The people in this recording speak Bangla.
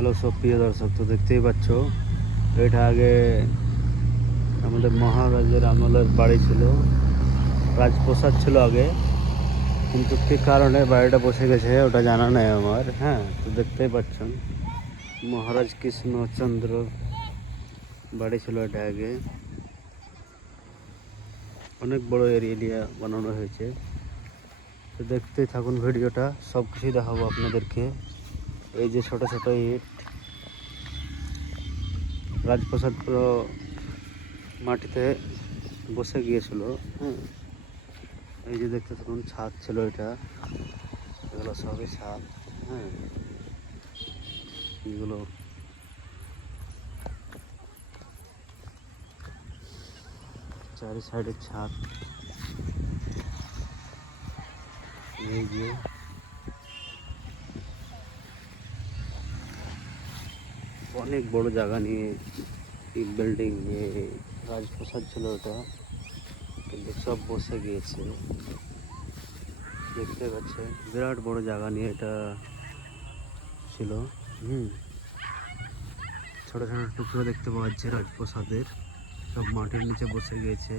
হ্যালো সব প্রিয় দর্শক, তো দেখতেই পাচ্ছ এটা আগে আমাদের মহারাজের আমলের বাড়ি ছিল, রাজপ্রাসাদ ছিল আগে, কিন্তু কী কারণে বাড়িটা বসে গেছে ওটা জানা নেই আমার। হ্যাঁ, তো দেখতেই পাচ্ছেন মহারাজ কৃষ্ণচন্দ্র বাড়ি ছিল এটা আগে। অনেক বড় এরিয়া বানানো হয়েছে, তো দেখতেই থাকুন ভিডিওটা, সব কিছুই দেখাবো আপনাদেরকে। এই যে ছোট ছোট ইট, রাজপ্রাসাদ পুরো মাটিতে বসে গিয়েছিল। হ্যাঁ, এই যে দেখতে থাকুন, ছাদ ছিল এটা, এগুলো সবই ছাদ। হ্যাঁ, এগুলো চারি সাইডে ছাদ। এই যে অনেক বড় জায়গা নিয়ে এই বিল্ডিং নিয়ে রাজপ্রাসাদ ছিল ওটা, কিন্তু সব বসে গিয়েছে। দেখতে পাচ্ছেন বিরাট বড় জায়গা নিয়ে এটা ছিল। ছোট ছোট টুকরো দেখতে পাওয়া যাচ্ছে রাজপ্রাসাদের, সব মাটির নিচে বসে গিয়েছে।